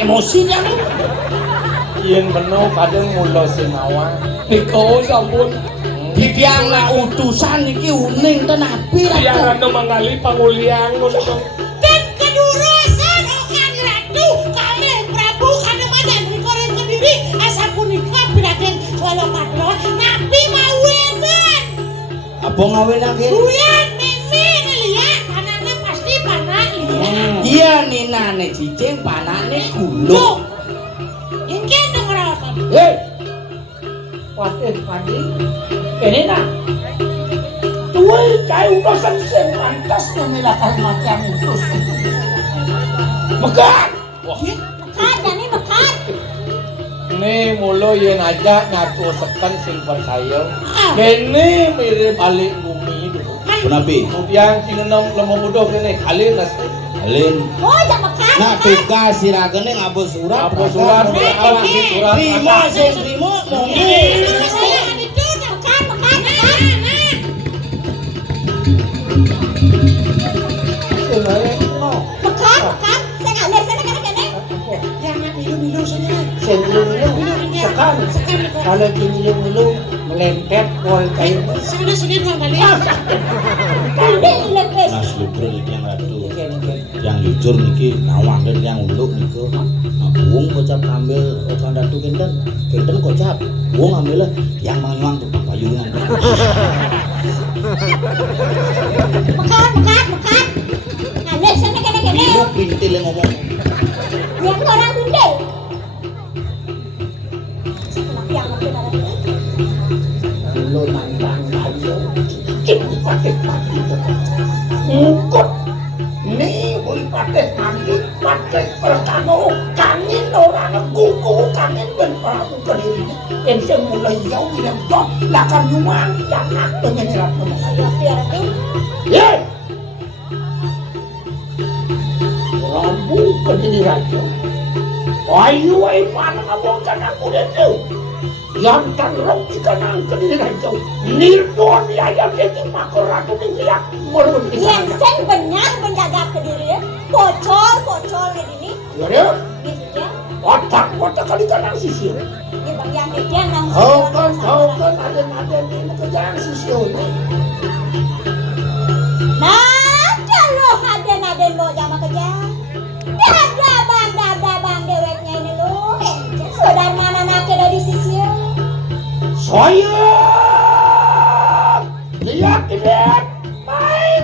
emosi dia nih. Yen meno kadang mulo sinawa. Niko sampun. Didiang lah utusan iki uning ten api ratu. Yang anu mengali panguliang ngono. Dan kedurusan Okan Ratu kami Prabu Kademadan Rikoring Kediri asa punika piraden Swalokadro nabi mawenan. Apa ngawinake? Buyan mimi ngeliat panana pasti panah lihat. Iya ninane cicing panane gulung. Ingin dong rawakan. Hei. Waduh pandi. Ini nak. Tuai cai utusan sing pantas nyamilakan matian utus. Mekat. Wah. Mekat jani mekat. Nih mulo yen aja nyatu sekan sing percaya. Kene mirip alik bumi dulu. Nabi. Kemudian kinenom lemo mudo kene kali nasi. Alin. Oh jangan mekat. Nak tugas siragene ngapus surat. Apa surat awak di surat. Terima sing terima monggo. Saya itu mekat mekat mekat. Mekat mekat. Saya nggak lihat sana kene. Jangan milu-milu saja. Sendiri-milu sekan. Kalau kimilu-milu melempet pol kayu. Sana sini dua kali. Mas Lubro iki yang ratu. Yang jujur niki nawangke yang uluk niku. Wong kocap ambil Okan Ratu kenten. Kenten kocap. Wong ambil yang manyuang tukang payungan. Mekat mekat mekat. Nah, lihat sana kene. Lu pintil yang ngomong. Yang orang pintil. Kenapa yang ngerti dalam ini? Lu nantang ayo. Cip pakai mati. Ngikut. Nih boleh pakai mati. Pakai perkano. Kangin orang kuku. Kangin ben Prabu Kediri. Ente mulai jauh bilang dok. Lakar nyumang. Jangan penyanyirat nama saya. Biar itu. Yeay. Prabu Kediri Raja. Ayo mana ngabong kanang kuda itu. Yang tanrong di kanang Kediri Raja. Nirdoan di ayam itu makor ratu tinggiak. Merun di Yang kanang. sen benar menjaga kediri ya. Bocol di sini. Ya, Gitu ya. otak kali kanang sisir. Ini bang yang itu yang nang. Kau kan ada ini kerjaan sisir. Nah, kalau ada mau jama kerja. Ada bang deweknya ini lo. Saudara mana nak ada di sisi. Saya lihat. Mai.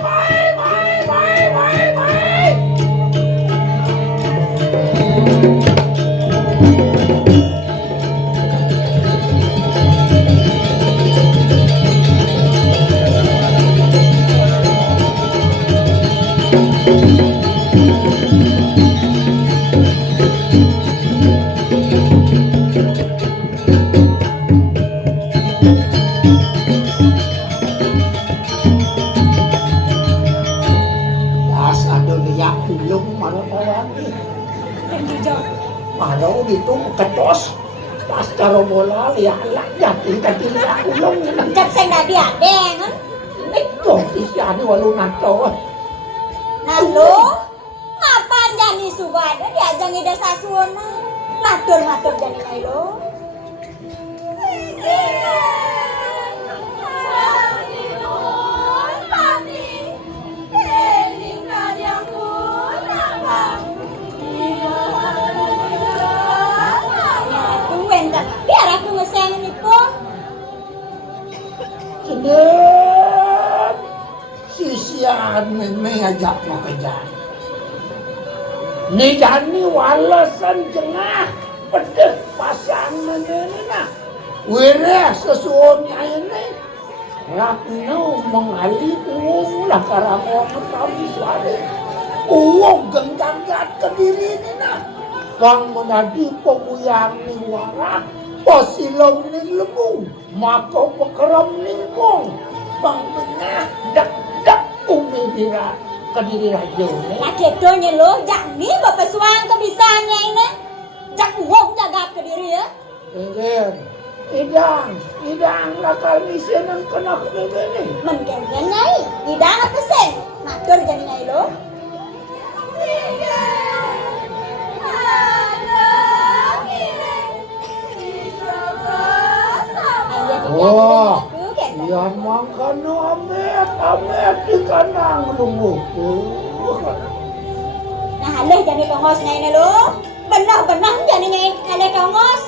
Marau itu ketos pas karo bola lihat jadi kadil aku long Kan saya nggak diadeng kan. itu isiane walu nato. Nah lo, ngapa jani subada diajang ida sasuana. Matur jani nai lo. Biar aku ngesayangin itu. Sedep sisian mengajak mau kerja. Ni jani walasan jengah pedeh pasang menini nak. Wira sesuanya ini Ratno mengali uang lah karangon kami suara. Uang genggam gat Kediri ini nak. Kang menadi pemuyang ni warak, pasilong ni lembu, maka pekeram ni mong, bang tengah dak umi dira Kediri Raja ni. Nah ketonya lo, jani bapak suang kebisaannya ini. Jak uang jaga Kediri ya. Idang lakal misi nang kena Kediri ni. Menggengen nyai, idang apa sen? Matur jani nyai lo. Wah. Aduh, gitu. Ya makanya amet di kanang lungu. Nah, halih jani tongos ini lo. Benar-benar jani nyain halih tongos.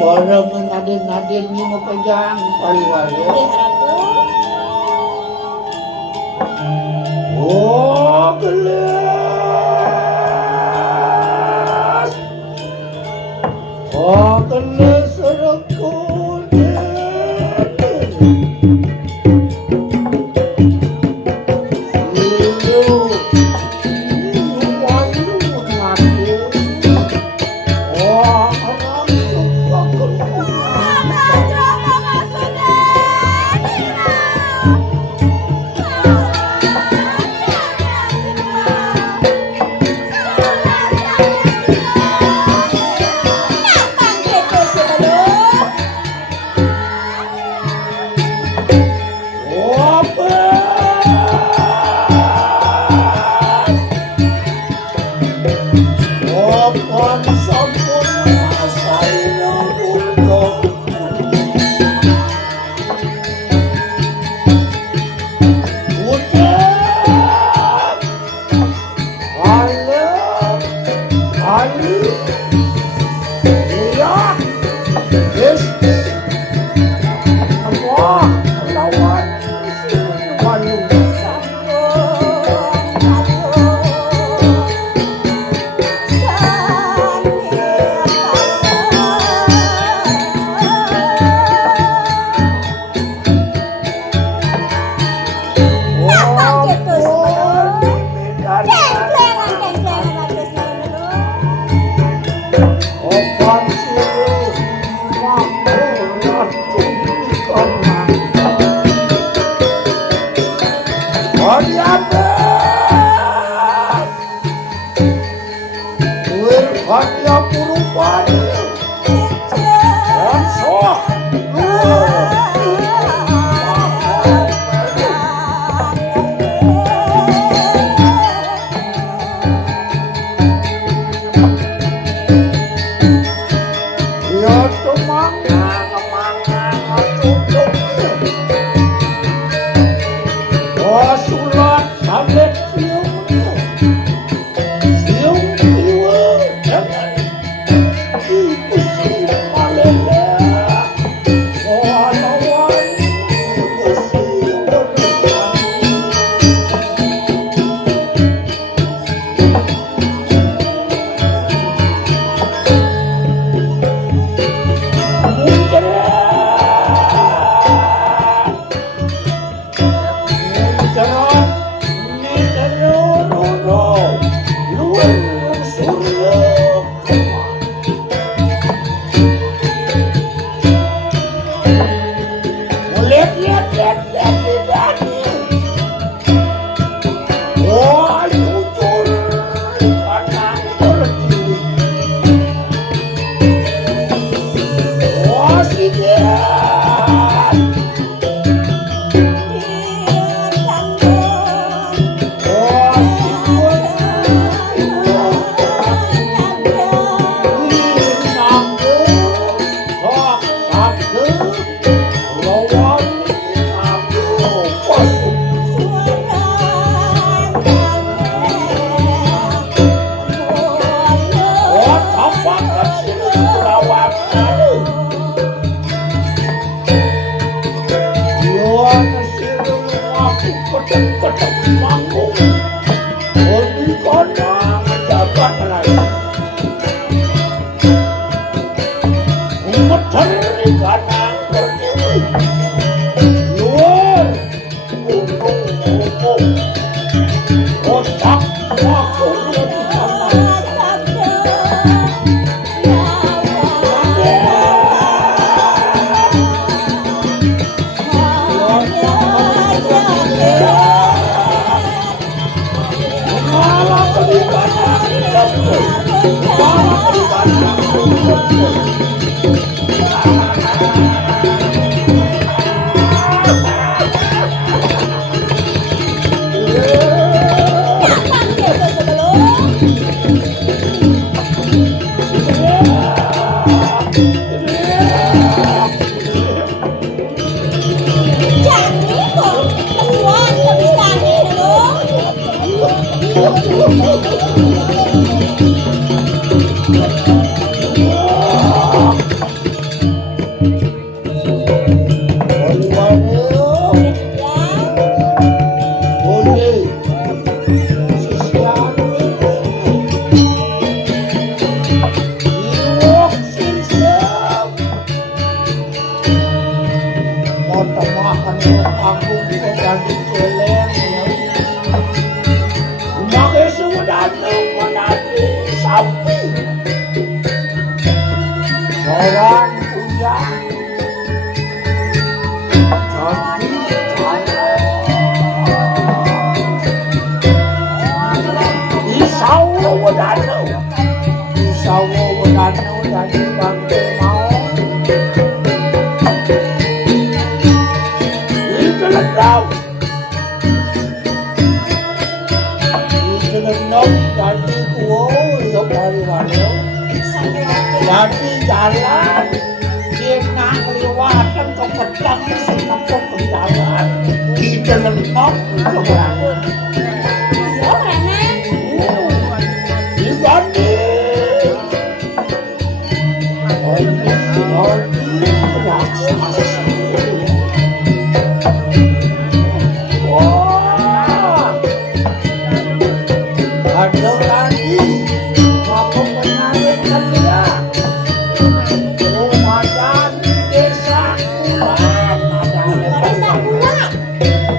Barang nadin-nadin ni mo pejang pari-pari. Ratu. Oh, gelas. Oh, gelas rekun. Heran punya jadi Isawo wadano dari bangke mau itu lendau dari kuo yang dari walau jadi jalan dia nak lewatan ke petang senapok ke jalan kita lengkap ke belakang Oh, Rana. dibanding wah ada lagi apa menarikkan dia Ramadan desa Kulan ada Desa Bulan.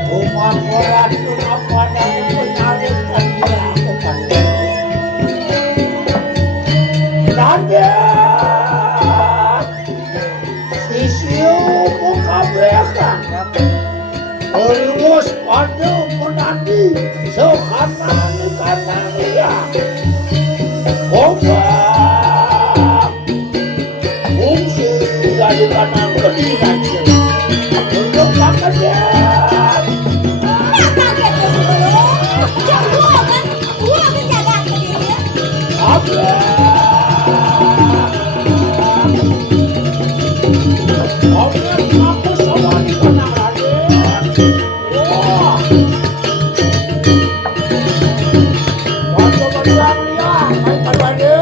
rumah berat rumah padang menarikkan dia kepada Nanda sisiu muka bekan Oriwos pada menandi sekanan dia Ombak fungsi dari kanan ketiga untuk makan dia Nah, kaget tuh sebelum. Jam gua kan jaga sendiri. Abla aku sama di kanan wah waktu berjuang dia main pada dia